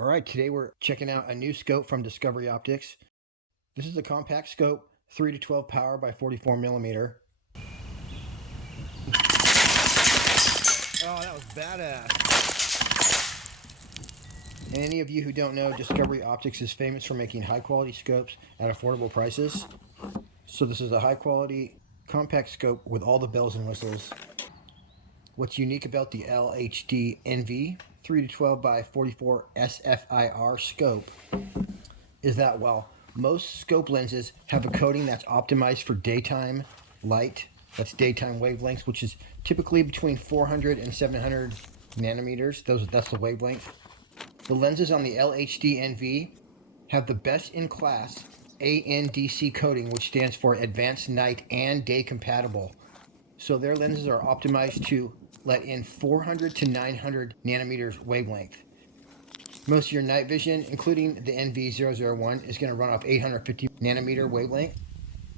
All right, today we're checking out a new scope from Discovery Optics. This is a compact scope, 3 to 12 power by 44 millimeter. Oh, that was badass. Any of you who don't know, Discovery Optics is famous for making high quality scopes at affordable prices. So this is a high quality compact scope with all the bells and whistles. What's unique about the LHD-NV 3 to 12 by 44 SFIR Scope is that while most scope lenses have a coating that's optimized for daytime light, that's daytime wavelengths, which is typically between 400 and 700 nanometers. That's the wavelength. The lenses on the LHD-NV have the best in class ANDC coating, which stands for Advanced Night and Day Compatible. So their lenses are optimized to let in 400 to 900 nanometers wavelength. Most of your night vision, including the NV001, is going to run off 850 nanometer wavelength.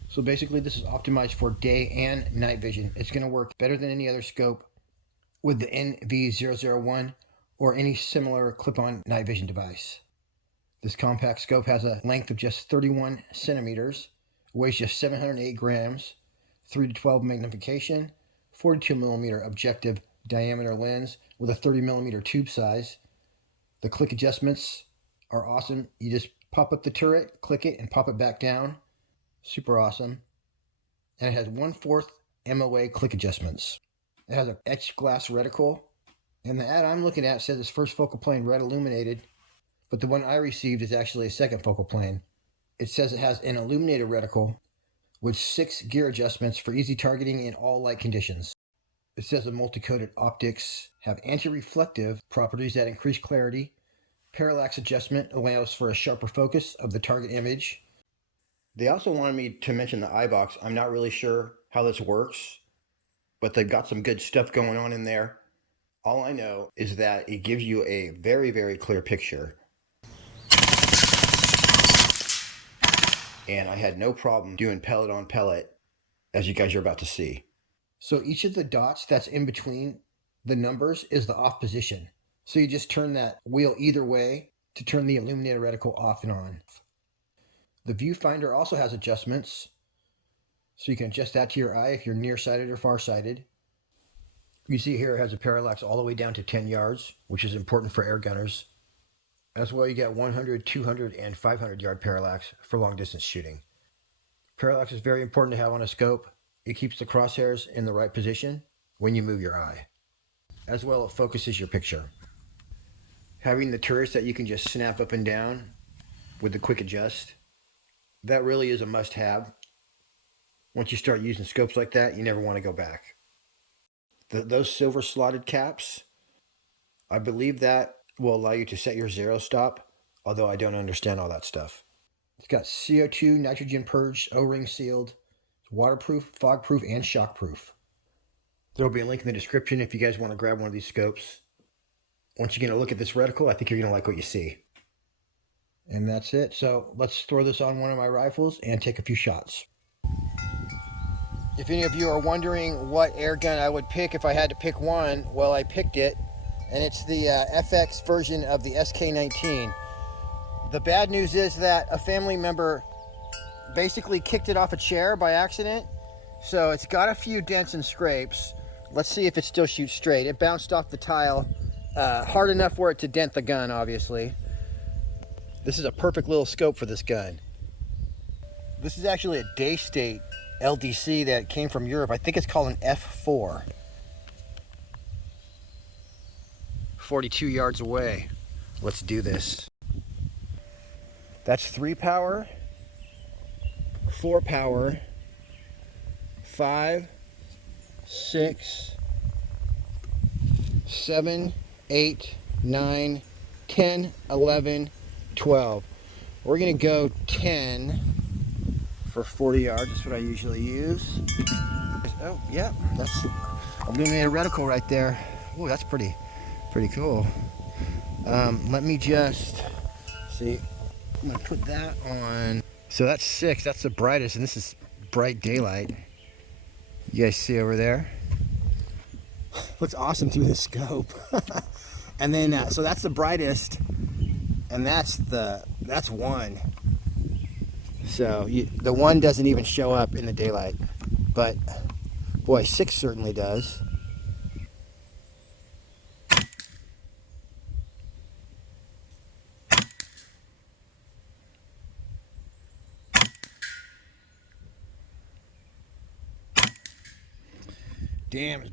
So basically this is optimized for day and night vision. It's going to work better than any other scope with the NV001 or any similar clip-on night vision device. This compact scope has a length of just 31 centimeters, weighs just 708 grams, 3 to 12 magnification, 42 millimeter objective diameter lens with a 30 millimeter tube size. The click adjustments are awesome. You just pop up the turret, click it, and pop it back down. Super awesome. And it has 1/4 MOA click adjustments. It has an etched glass reticle. And the ad I'm looking at says it's first focal plane red illuminated, but the one I received is actually a second focal plane. It says it has an illuminated reticle with 6 gear adjustments for easy targeting in all light conditions. It says the multi-coated optics have anti-reflective properties that increase clarity. Parallax adjustment allows for a sharper focus of the target image. They also wanted me to mention the eye box. I'm not really sure how this works, but they've got some good stuff going on in there. All I know is that it gives you a very, very clear picture. And I had no problem doing pellet on pellet, as you guys are about to see. So each of the dots that's in between the numbers is the off position. So you just turn that wheel either way to turn the illuminated reticle off and on. The viewfinder also has adjustments, so you can adjust that to your eye if you're nearsighted or farsighted. You see here it has a parallax all the way down to 10 yards, which is important for air gunners. As well, you get 100, 200, and 500 yard parallax for long distance shooting. Parallax is very important to have on a scope. It keeps the crosshairs in the right position when you move your eye. As well, it focuses your picture. Having the turrets that you can just snap up and down with the quick adjust, that really is a must-have. Once you start using scopes like that, you never want to go back. Those silver slotted caps, I believe that will allow you to set your zero stop, although I don't understand all that stuff. It's got CO2, nitrogen purge, O-ring sealed, waterproof, fog-proof, and shock-proof. There will be a link in the description if you guys want to grab one of these scopes. Once you get a look at this reticle, I think you're going to like what you see. And that's it. So let's throw this on one of my rifles and take a few shots. If any of you are wondering what air gun I would pick if I had to pick one, well, I picked it. And it's the FX version of the SK19. The bad news is that a family member basically kicked it off a chair by accident. So it's got a few dents and scrapes. Let's see if it still shoots straight. It bounced off the tile hard enough for it to dent the gun, obviously. This is a perfect little scope for this gun. This is actually a day state LDC that came from Europe. I think it's called an F4. 42 yards away. Let's do this. That's 3 power, 4 power, 5, 6, 7, 8, 9, 10, 11, 12. We're gonna go 10 for 40 yards. That's what I usually use. Oh, yeah, that's illuminated reticle right there. Oh, that's pretty cool. Let me just see. I'm gonna put that on. So that's 6. That's the brightest, and this is bright daylight. You guys see over there? Looks awesome through this scope. And then, so that's the brightest. and that's one. So the one doesn't even show up in the daylight, but boy, 6 certainly does. Damn.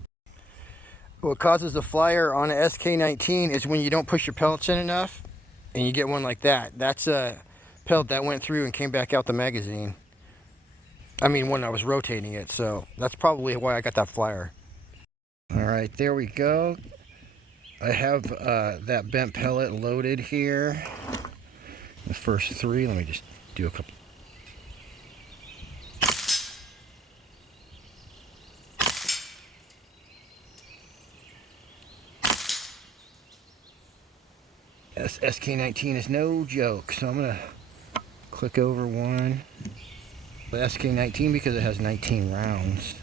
What causes the flyer on a SK19 is when you don't push your pellets in enough and you get one like that. That's a pellet that went through and came back out the magazine. I mean, when I was rotating it, so that's probably why I got that flyer. All right, there we go. I have that bent pellet loaded here. The first 3, let me just do a couple. SK19 is no joke, so I'm gonna click over one. The SK19 because it has 19 rounds.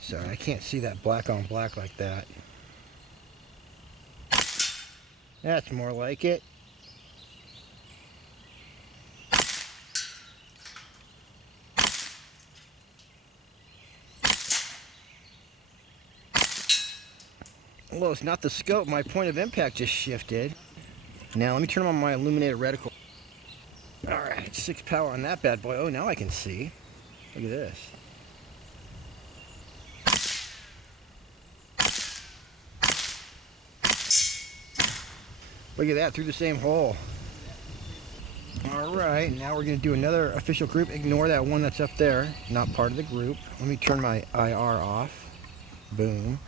Sorry, I can't see that black on black like that. That's more like it. Well, it's not the scope. My point of impact just shifted. Now, let me turn on my illuminated reticle. Alright, 6 power on that bad boy. Oh, now I can see. Look at this. Look at that, through the same hole. Alright, now we're going to do another official group. Ignore that one that's up there. Not part of the group. Let me turn my IR off. Boom.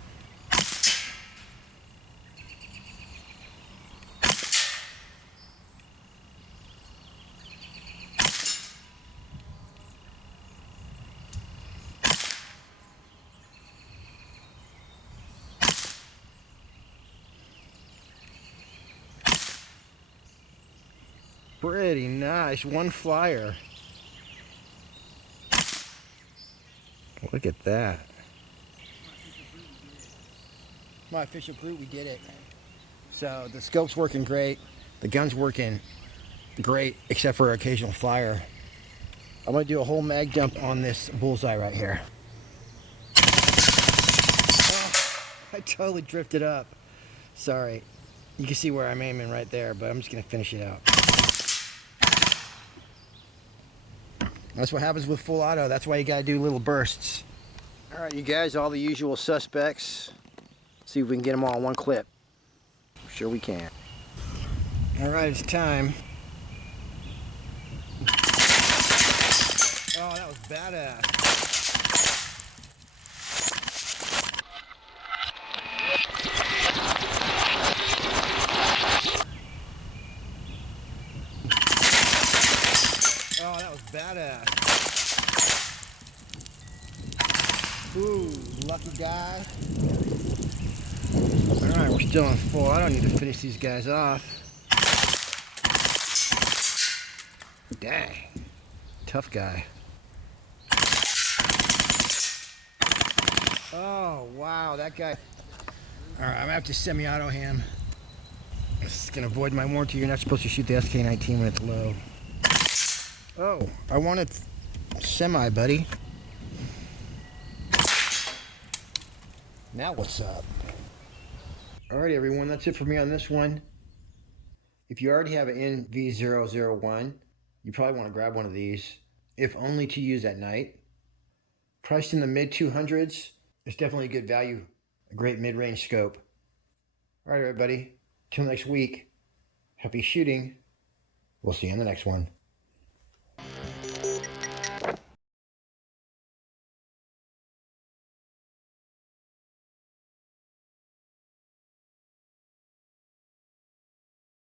Pretty nice. One flyer. Look at that. My official group, we did it. So the scope's working great. The gun's working great, except for occasional flyer. I'm going to do a whole mag dump on this bullseye right here. Oh, I totally drifted up. Sorry. You can see where I'm aiming right there, but I'm just going to finish it out. That's what happens with full auto. That's why you gotta do little bursts. All right, you guys, all the usual suspects. Let's see if we can get them all in one clip. I'm sure we can. All right, it's time. Oh, that was badass. Oh, that was badass. Ooh, lucky guy. Alright, we're still on full. I don't need to finish these guys off. Dang. Tough guy. Oh, wow, that guy. Alright, I'm gonna have to semi-auto him. This is gonna void my warranty. You're not supposed to shoot the SK19 when it's low. Oh, I wanted semi, buddy. Now what's up? Alright everyone, that's it for me on this one. If you already have an NV001, you probably want to grab one of these, if only to use at night. Priced in the mid-200s, it's definitely a good value, a great mid-range scope. Alright everybody, till next week, happy shooting. We'll see you in the next one.